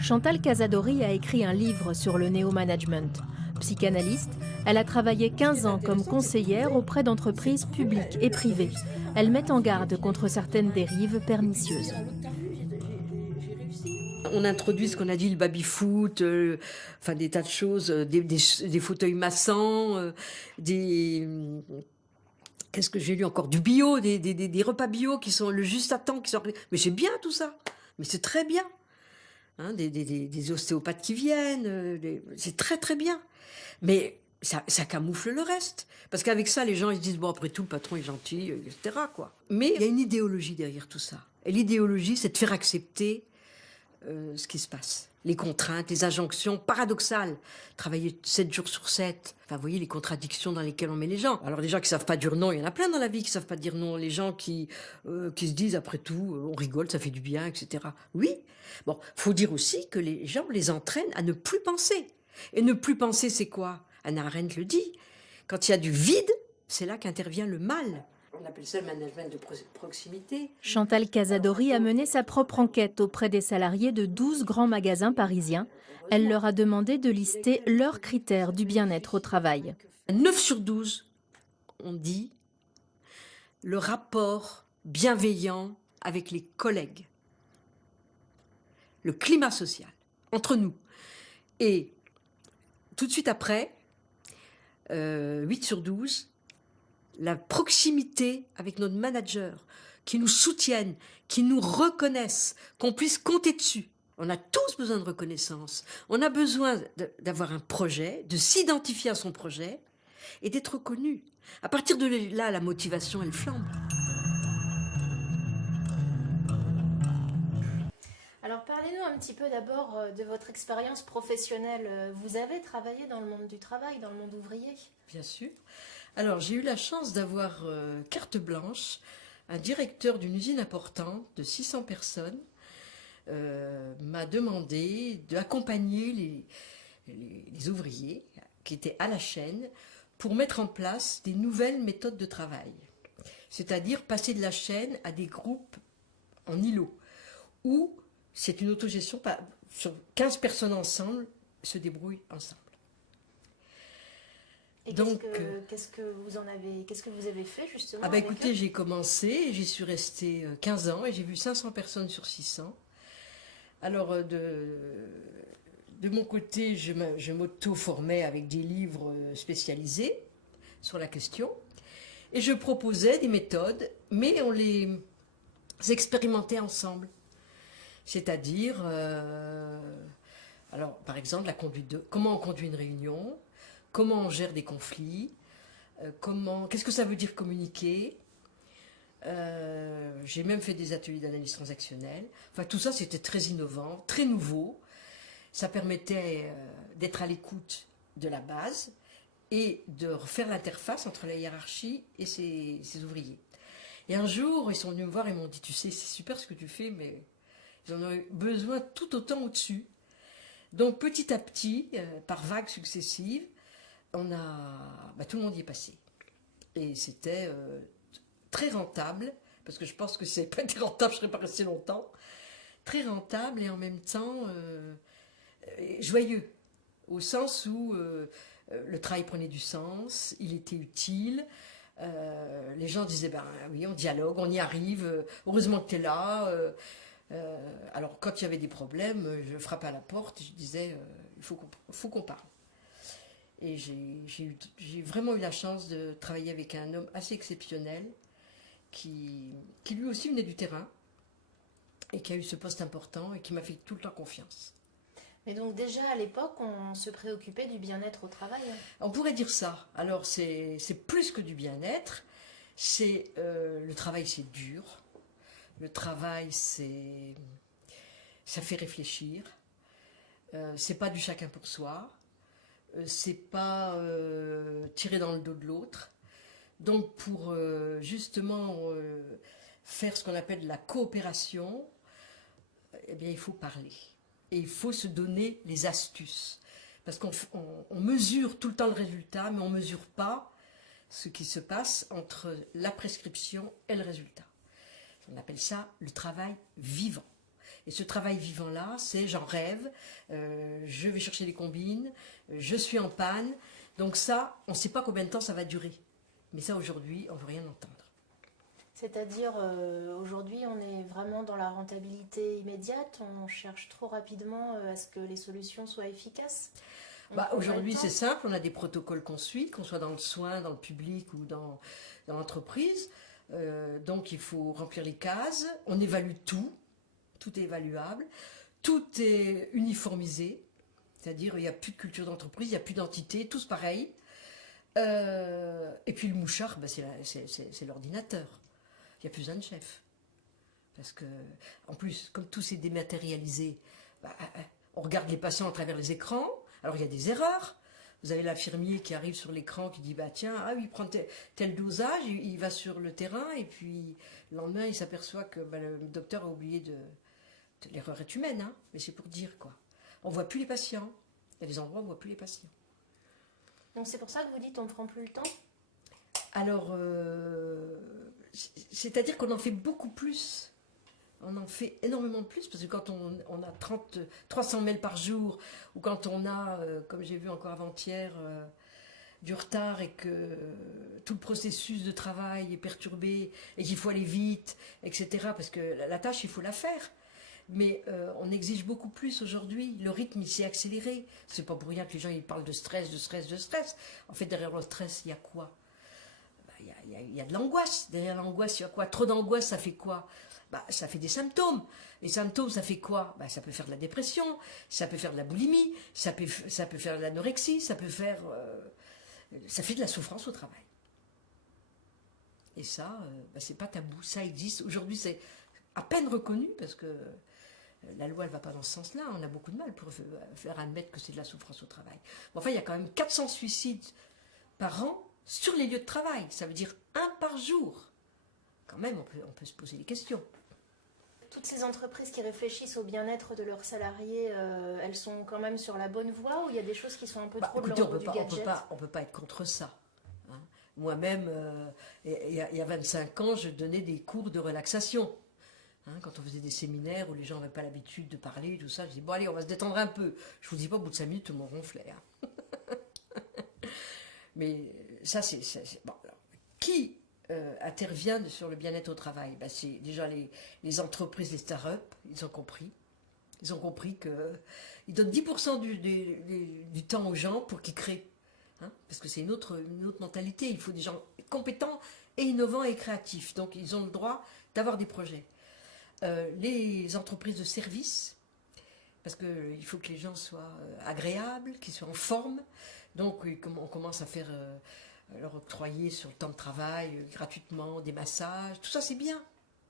Chantal Casadori a écrit un livre sur le néo-management. Psychanalyste, elle a travaillé 15 ans comme conseillère auprès d'entreprises publiques et privées. Elle met en garde contre certaines dérives pernicieuses. On introduit ce qu'on a dit, le baby-foot, enfin des tas de choses, des fauteuils massants, des... Qu'est-ce que j'ai lu encore? Du bio, des repas bio qui sont le juste à temps. Mais c'est bien tout ça. Mais c'est très bien. Hein, des ostéopathes qui viennent. C'est très très bien. Mais ça camoufle le reste. Parce qu'avec ça, les gens ils se disent, bon, après tout, le patron est gentil, etc. Quoi. Mais il y a une idéologie derrière tout ça. Et l'idéologie, c'est de faire accepter ce qui se passe. Les contraintes, les injonctions paradoxales. Travailler 7 jours sur 7. Enfin, vous voyez les contradictions dans lesquelles on met les gens. Alors, les gens qui savent pas dire non, il y en a plein dans la vie qui savent pas dire non. Les gens qui se disent, après tout, on rigole, ça fait du bien, etc. Oui. Bon, faut dire aussi que les gens les entraînent à ne plus penser. Et ne plus penser, c'est quoi? Hannah Arendt le dit. Quand il y a du vide, c'est là qu'intervient le mal. On appelle ça le management de proximité. Chantal Casadori a mené sa propre enquête auprès des salariés de 12 grands magasins parisiens. Elle leur a demandé de lister leurs critères du bien-être au travail. 9 sur 12, on dit, le rapport bienveillant avec les collègues, le climat social, entre nous. Et tout de suite après, 8 sur 12, la proximité avec notre manager, qui nous soutiennent, qui nous reconnaissent, qu'on puisse compter dessus. On a tous besoin de reconnaissance. On a besoin d'avoir un projet, de s'identifier à son projet et d'être reconnu. À partir de là, la motivation, elle flambe. Alors parlez-nous un petit peu d'abord de votre expérience professionnelle. Vous avez travaillé dans le monde du travail, dans le monde ouvrier? Bien sûr. Alors, j'ai eu la chance d'avoir carte blanche. Un directeur d'une usine importante de 600 personnes m'a demandé d'accompagner les ouvriers qui étaient à la chaîne pour mettre en place des nouvelles méthodes de travail. C'est-à-dire passer de la chaîne à des groupes en îlots, où c'est une autogestion, sur 15 personnes ensemble se débrouillent ensemble. Et Donc, qu'est-ce que vous avez fait justement ah bah avec écoutez, eux? j'ai commencé, j'y suis restée 15 ans et j'ai vu 500 personnes sur 600. Alors, de mon côté, je m'auto-formais avec des livres spécialisés sur la question et je proposais des méthodes, mais on les expérimentait ensemble. C'est-à-dire, alors par exemple, comment on conduit une réunion, comment on gère des conflits, qu'est-ce que ça veut dire communiquer. J'ai même fait des ateliers d'analyse transactionnelle. Enfin, tout ça, c'était très innovant, très nouveau. Ça permettait d'être à l'écoute de la base et de refaire l'interface entre la hiérarchie et ses ouvriers. Et un jour, ils sont venus me voir et m'ont dit, tu sais, c'est super ce que tu fais, mais ils en ont eu besoin tout autant au-dessus. Donc, petit à petit, par vagues successives, tout le monde y est passé. Et c'était très rentable, parce que je pense que si ça n'avait pas été rentable, je ne serais pas resté longtemps. Très rentable et en même temps joyeux, au sens où le travail prenait du sens, il était utile. Les gens disaient, ben oui, on dialogue, on y arrive, heureusement que tu es là. Alors, quand il y avait des problèmes, je frappais à la porte et je disais, il faut qu'on parle. Et j'ai vraiment eu la chance de travailler avec un homme assez exceptionnel qui lui aussi venait du terrain et qui a eu ce poste important et qui m'a fait tout le temps confiance. Mais donc déjà à l'époque, on se préoccupait du bien-être au travail. On pourrait dire ça. Alors c'est plus que du bien-être. Le travail, c'est dur. Le travail, ça fait réfléchir. C'est pas du chacun pour soi. C'est pas tirer dans le dos de l'autre. Donc pour justement faire ce qu'on appelle la coopération, eh bien il faut parler. Et il faut se donner les astuces. Parce qu'on mesure tout le temps le résultat, mais on ne mesure pas ce qui se passe entre la prescription et le résultat. On appelle ça le travail vivant. Et ce travail vivant-là, c'est j'en rêve, je vais chercher les combines, je suis en panne. Donc ça, on ne sait pas combien de temps ça va durer. Mais ça, aujourd'hui, on ne veut rien entendre. C'est-à-dire, aujourd'hui, on est vraiment dans la rentabilité immédiate, on cherche trop rapidement à ce que les solutions soient efficaces. Aujourd'hui, c'est simple, on a des protocoles qu'on suit, qu'on soit dans le soin, dans le public ou dans l'entreprise. Donc, il faut remplir les cases, on évalue tout est évaluable, tout est uniformisé, c'est-à-dire il n'y a plus de culture d'entreprise, il n'y a plus d'entité, tous pareils. Et puis le mouchard, c'est l'ordinateur. Il n'y a plus besoin de chef. Parce que, en plus, comme tout s'est dématérialisé, on regarde les patients à travers les écrans. Alors il y a des erreurs. Vous avez l'infirmier qui arrive sur l'écran qui dit tiens, il prend tel dosage, il va sur le terrain et puis le lendemain il s'aperçoit que le docteur a oublié de l'erreur est humaine, hein, mais c'est pour dire quoi. On ne voit plus les patients. Il y a des endroits où on ne voit plus les patients. Donc c'est pour ça que vous dites on ne prend plus le temps? Alors, c'est-à-dire qu'on en fait beaucoup plus. On en fait énormément plus, parce que quand on a 300 mails par jour, ou quand on a, comme j'ai vu encore avant-hier, du retard et que tout le processus de travail est perturbé, et qu'il faut aller vite, etc., parce que la tâche, il faut la faire. Mais on exige beaucoup plus aujourd'hui. Le rythme, il s'est accéléré. C'est pas pour rien que les gens ils parlent de stress, de stress, de stress. En fait, derrière le stress, il y a quoi? Il y a de l'angoisse. Derrière l'angoisse, il y a quoi? Trop d'angoisse, ça fait quoi? Ça fait des symptômes. Les symptômes, ça fait quoi? Ça peut faire de la dépression, ça peut faire de la boulimie, ça peut faire de l'anorexie, ça fait de la souffrance au travail. Et ça, c'est pas tabou, ça existe. Aujourd'hui, c'est à peine reconnu parce que la loi, elle va pas dans ce sens-là. On a beaucoup de mal pour faire admettre que c'est de la souffrance au travail. Enfin, il y a quand même 400 suicides par an sur les lieux de travail. Ça veut dire 1 par jour. Quand même, on peut se poser des questions. Toutes ces entreprises qui réfléchissent au bien-être de leurs salariés, elles sont quand même sur la bonne voie, ou il y a des choses qui sont un peu trop de l'ordre du gadget? On peut pas être contre ça. Hein. Moi-même, il y a 25 ans, je donnais des cours de relaxation. Hein, quand on faisait des séminaires où les gens n'avaient pas l'habitude de parler, tout ça, je dis bon allez, on va se détendre un peu. Je vous dis pas, au bout de 5 minutes, tout le monde ronflait. Hein. Mais ça, c'est bon. Alors, qui intervient sur le bien-être au travail? C'est déjà les entreprises, les start-up, ils ont compris. Ils ont compris qu'ils donnent 10% du temps aux gens pour qu'ils créent. Hein, parce que c'est une autre mentalité. Il faut des gens compétents et innovants et créatifs. Donc ils ont le droit d'avoir des projets. Les entreprises de services, parce qu'il faut que les gens soient agréables, qu'ils soient en forme. Donc on commence à faire leur octroyer sur le temps de travail gratuitement des massages. Tout ça c'est bien,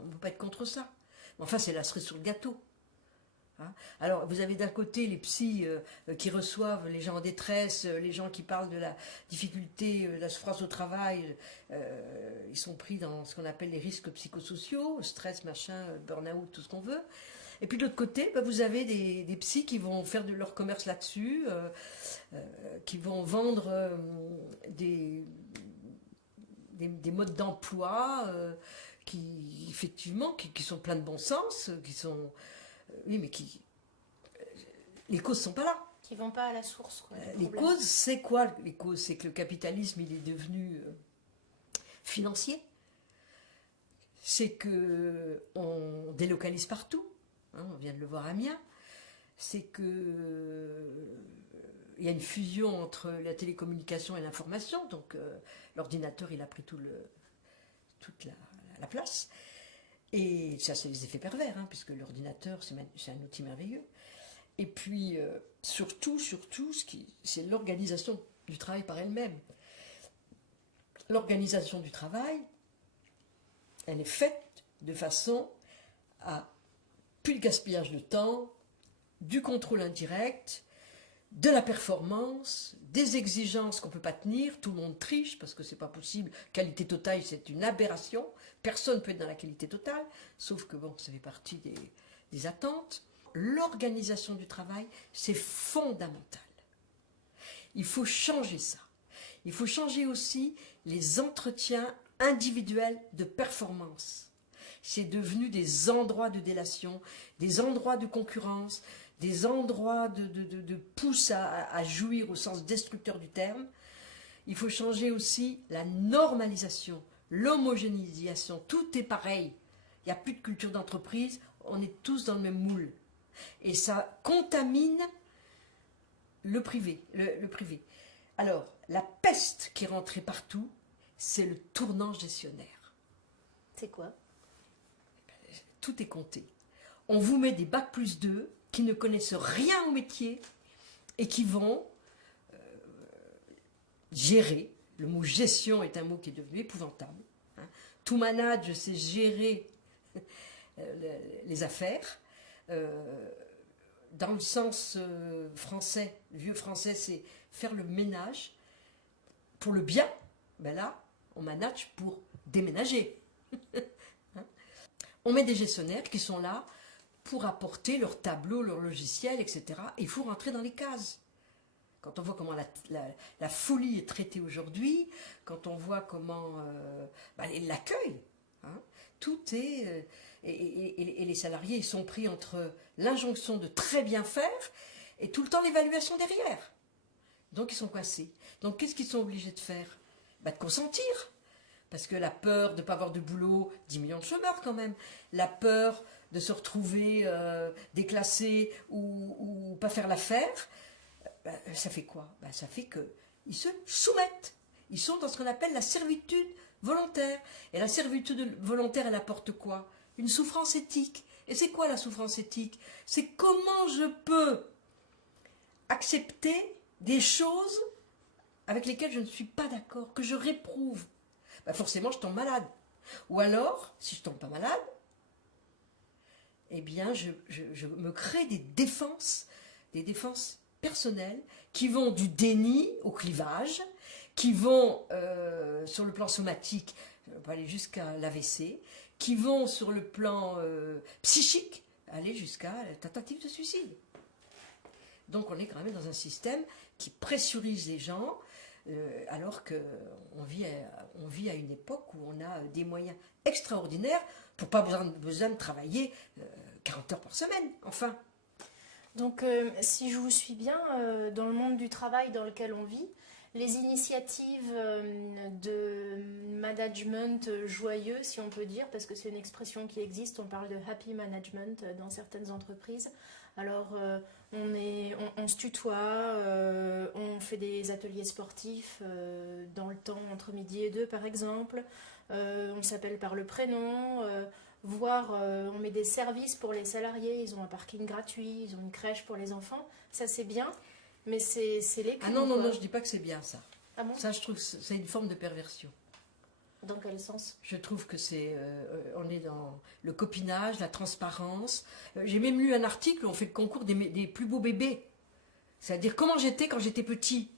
on ne peut pas être contre ça. Mais enfin c'est la cerise sur le gâteau. Hein. Alors vous avez d'un côté les psys qui reçoivent les gens en détresse, les gens qui parlent de la difficulté, la souffrance au travail, ils sont pris dans ce qu'on appelle les risques psychosociaux, stress, machin, burn-out, tout ce qu'on veut. Et puis de l'autre côté, vous avez des psys qui vont faire de leur commerce là-dessus, qui vont vendre des modes d'emploi qui effectivement qui sont pleins de bon sens, qui sont oui, mais les causes sont pas là. Qui vont pas à la source, quoi. Les causes, c'est quoi? Les causes, c'est que le capitalisme, il est devenu financier. C'est que on délocalise partout. Hein, on vient de le voir à Amiens. C'est que il y a une fusion entre la télécommunication et l'information. Donc l'ordinateur, il a pris toute la place. Et ça, c'est les effets pervers, hein, puisque l'ordinateur, c'est un outil merveilleux. Et puis, surtout, c'est l'organisation du travail par elle-même. L'organisation du travail, elle est faite de façon à plus de gaspillage de temps, du contrôle indirect, de la performance, des exigences qu'on ne peut pas tenir, tout le monde triche parce que c'est pas possible, qualité totale c'est une aberration, personne ne peut être dans la qualité totale, sauf que bon, ça fait partie des attentes. L'organisation du travail, c'est fondamental. Il faut changer ça. Il faut changer aussi les entretiens individuels de performance. c'est devenu des endroits de délation, des endroits de concurrence, des endroits de pousse à jouir au sens destructeur du terme. Il faut changer aussi la normalisation, l'homogénéisation, tout est pareil. Il n'y a plus de culture d'entreprise, on est tous dans le même moule. Et ça contamine le privé. Alors, la peste qui est rentrée partout, c'est le tournant gestionnaire. C'est quoi? Tout est compté. On vous met des bac+2 qui ne connaissent rien au métier et qui vont gérer. Le mot gestion est un mot qui est devenu épouvantable. Hein. Tout manager, c'est gérer les affaires. Dans le sens français, vieux français, c'est faire le ménage pour le bien. Ben là, on manage pour déménager. Hein. On met des gestionnaires qui sont là pour apporter leur tableau, leur logiciel, etc. Et il faut rentrer dans les cases. Quand on voit comment la folie est traitée aujourd'hui, quand on voit comment l'accueil, hein, tout est... et les salariés ils sont pris entre l'injonction de très bien faire et tout le temps l'évaluation derrière. Donc ils sont coincés. Donc qu'est-ce qu'ils sont obligés de faire? De consentir. Parce que la peur de ne pas avoir de boulot, 10 millions de chômeurs quand même, la peur de se retrouver déclassé ou pas faire l'affaire, ça fait quoi? Ça fait qu'ils se soumettent. Ils sont dans ce qu'on appelle la servitude volontaire. Et la servitude volontaire, elle apporte quoi? Une souffrance éthique. Et c'est quoi la souffrance éthique? C'est comment je peux accepter des choses avec lesquelles je ne suis pas d'accord, que je réprouve. Forcément, je tombe malade. Ou alors, si je ne tombe pas malade, eh bien, je me crée des défenses personnelles qui vont du déni au clivage, qui vont sur le plan somatique, on peut aller jusqu'à l'AVC, qui vont sur le plan psychique, aller jusqu'à la tentative de suicide. Donc on est quand même dans un système qui pressurise les gens, alors qu'on vit à une époque où on a des moyens extraordinaires pour pas besoin de travailler 40 heures par semaine, enfin. Donc, si je vous suis bien, dans le monde du travail dans lequel on vit, les initiatives de management joyeux, si on peut dire, parce que c'est une expression qui existe, on parle de happy management dans certaines entreprises. Alors, on se tutoie, on fait des ateliers sportifs dans le temps entre midi et 2 par exemple, on s'appelle par le prénom, voire on met des services pour les salariés, ils ont un parking gratuit, ils ont une crèche pour les enfants, ça c'est bien, mais c'est les Ah non, non, non, je dis pas que c'est bien ça. Ah bon? Ça, je trouve que c'est une forme de perversion. Dans quel sens? Je trouve que on est dans le copinage, la transparence. J'ai même lu un article où on fait le concours des plus beaux bébés. C'est-à-dire comment j'étais quand j'étais petit.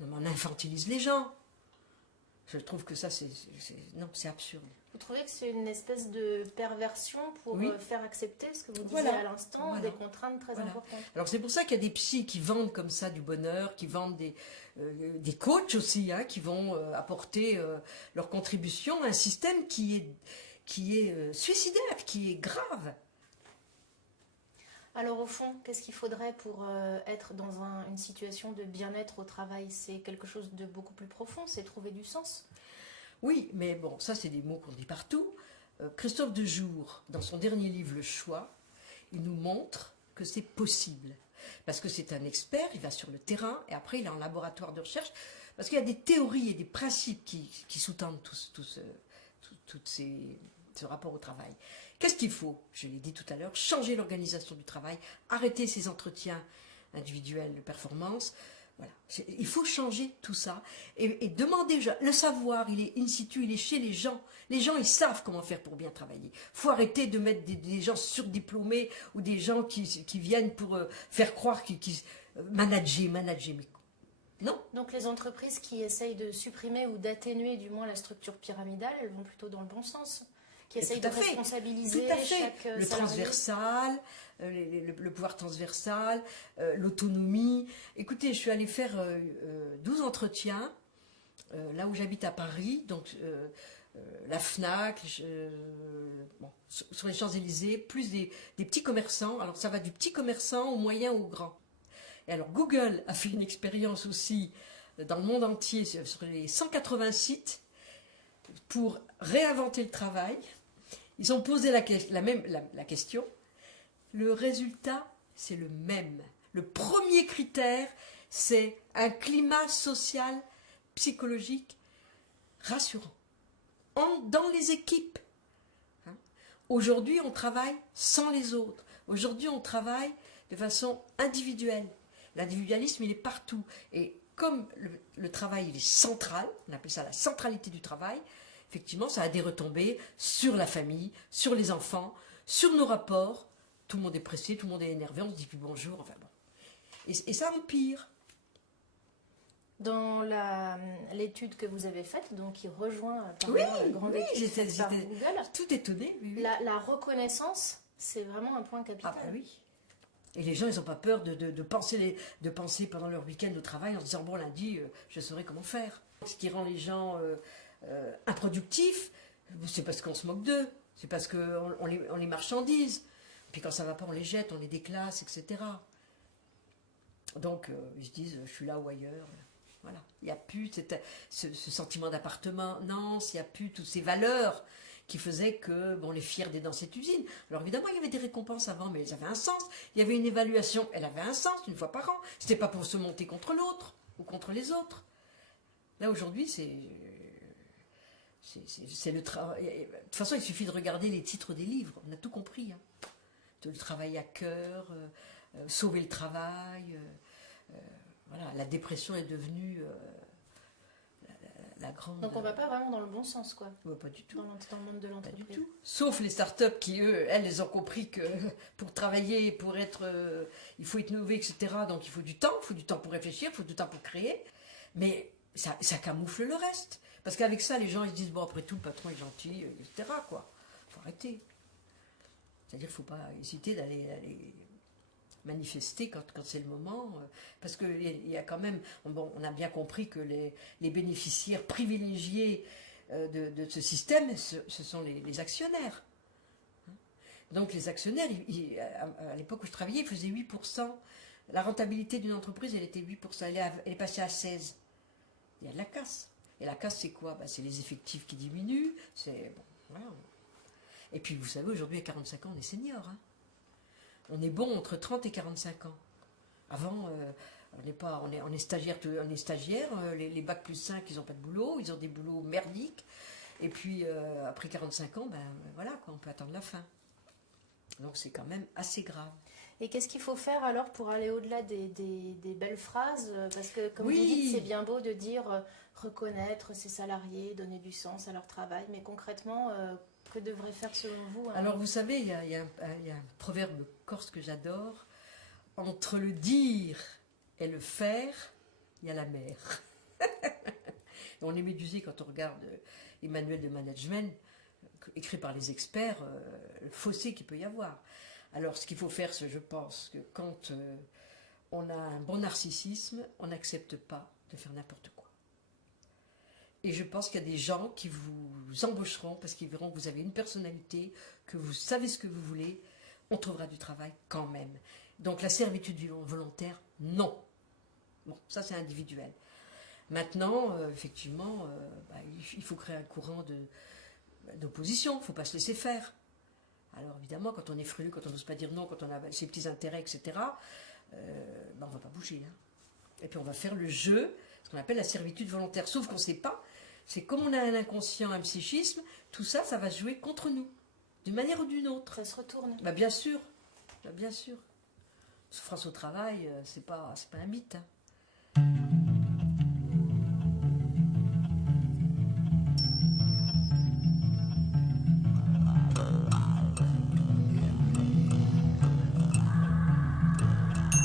On infantilise les gens. Je trouve que ça, c'est absurde. Vous trouvez que c'est une espèce de perversion pour faire accepter ce que vous disiez à l'instant, des contraintes très importantes? Alors c'est pour ça qu'il y a des psys qui vendent comme ça du bonheur, qui vendent des coachs aussi, hein, qui vont apporter leur contribution à un système qui est suicidaire, qui est grave. Alors au fond, qu'est-ce qu'il faudrait pour être dans une situation de bien-être au travail? C'est quelque chose de beaucoup plus profond, c'est trouver du sens. Oui, mais bon, ça c'est des mots qu'on dit partout. Christophe Dejour, dans son dernier livre Le Choix, il nous montre que c'est possible. Parce que c'est un expert, il va sur le terrain et après il est en laboratoire de recherche. Parce qu'il y a des théories et des principes qui sous-tendent ce rapport au travail. Qu'est-ce qu'il faut? Je l'ai dit tout à l'heure, changer l'organisation du travail, arrêter ces entretiens individuels de performance. Voilà. Il faut changer tout ça et demander, le savoir, il est in situ, il est chez les gens. Les gens, ils savent comment faire pour bien travailler. Il faut arrêter de mettre des gens surdiplômés ou des gens qui viennent pour faire croire qu'ils manager. Mais non. Donc les entreprises qui essayent de supprimer ou d'atténuer du moins la structure pyramidale, elles vont plutôt dans le bon sens. Qui essayent de responsabiliser chaque salarié. Le transversal, le pouvoir transversal, l'autonomie. Écoutez, je suis allée faire 12 entretiens là où j'habite à Paris. Donc, la FNAC, bon, sur les Champs-Élysées, plus des petits commerçants. Alors ça va du petit commerçant au moyen ou au grand. Et alors Google a fait une expérience aussi dans le monde entier sur les 180 sites pour réinventer le travail. Ils ont posé la question. Le résultat, c'est le même. Le premier critère, c'est un climat social, psychologique rassurant. Dans les équipes. Hein. Aujourd'hui, on travaille sans les autres. Aujourd'hui, on travaille de façon individuelle. L'individualisme, il est partout. Et comme le travail, il est central, on appelle ça la centralité du travail, effectivement, ça a des retombées sur la famille, sur les enfants, sur nos rapports. Tout le monde est pressé, tout le monde est énervé, on se dit plus bonjour, enfin bon. Et ça empire. Dans l'étude que vous avez faite, donc qui rejoint la grande étude faite par Google, tout étonné. Oui. La reconnaissance, c'est vraiment un point capital. Ah bah oui. Et les gens, ils n'ont pas peur de penser pendant leur week-end au travail en se disant, bon, lundi, je saurai comment faire. Ce qui rend les gens improductifs, c'est parce qu'on se moque d'eux, c'est parce qu'on les marchandise. Puis quand ça ne va pas, on les jette, on les déclasse, etc. Donc, ils se disent, je suis là ou ailleurs. Voilà. Il n'y a plus ce sentiment d'appartenance, il n'y a plus toutes ces valeurs qui faisaient qu'on les fier d'être dans cette usine. Alors évidemment, il y avait des récompenses avant, mais elles avaient un sens. Il y avait une évaluation, elle avait un sens, une fois par an. Ce n'était pas pour se monter contre l'autre ou contre les autres. Là, aujourd'hui, c'est le travail. De toute façon, il suffit de regarder les titres des livres. On a tout compris. Hein. Le travail à cœur, sauver le travail. Voilà, la dépression est devenue la grande... Donc on ne va pas vraiment dans le bon sens, quoi. Pas du tout. Dans le monde de l'entreprise. Pas du tout. Sauf les startups qui, elles ont compris que pour travailler, pour être... il faut innover, etc. Donc il faut du temps pour réfléchir, il faut du temps pour créer. Mais ça camoufle le reste. Parce qu'avec ça, les gens ils se disent, bon, après tout, le patron est gentil, etc. Quoi. Faut arrêter. C'est-à-dire qu'il ne faut pas hésiter d'aller manifester quand c'est le moment, parce qu'il y a quand même, on a bien compris que les bénéficiaires privilégiés de ce système, ce sont les actionnaires. Donc les actionnaires, à l'époque où je travaillais, ils faisaient 8%. La rentabilité d'une entreprise, elle était 8%, elle est passée à 16%. Il y a de la casse. Et la casse, c'est quoi? C'est les effectifs qui diminuent, c'est... Bon, voilà. Et puis vous savez, aujourd'hui à 45 ans, on est senior. Hein. On est bon entre 30 et 45 ans. Avant, on est stagiaire, les bacs plus 5, ils n'ont pas de boulot, ils ont des boulots merdiques. Et puis après 45 ans, voilà, quoi, on peut attendre la fin. Donc c'est quand même assez grave. Et qu'est-ce qu'il faut faire alors pour aller au-delà des belles phrases? Parce que comme vous dites, c'est bien beau de dire reconnaître ses salariés, donner du sens à leur travail, mais concrètement... que devrait faire selon vous? Alors vous savez, il y a un proverbe corse que j'adore. Entre le dire et le faire, il y a la mer. On est médusé quand on regarde les manuels de management écrits par les experts, le fossé qu'il peut y avoir. Alors ce qu'il faut faire, c'est, je pense, que quand on a un bon narcissisme, on n'accepte pas de faire n'importe quoi. Et je pense qu'il y a des gens qui vous embaucheront parce qu'ils verront que vous avez une personnalité, que vous savez ce que vous voulez, on trouvera du travail quand même. Donc la servitude volontaire, non. Bon, ça c'est individuel. Maintenant, effectivement, il faut créer un courant d'opposition, il ne faut pas se laisser faire. Alors évidemment, quand on est frileux, quand on n'ose pas dire non, quand on a ses petits intérêts, etc., on ne va pas bouger. Hein. Et puis on va faire le jeu, ce qu'on appelle la servitude volontaire. Sauf qu'on ne sait pas, c'est comme on a un inconscient, un psychisme, tout ça, ça va se jouer contre nous, d'une manière ou d'une autre. Ça se retourne. Bien sûr, bien sûr. Souffrance au travail, c'est pas un mythe. Hein.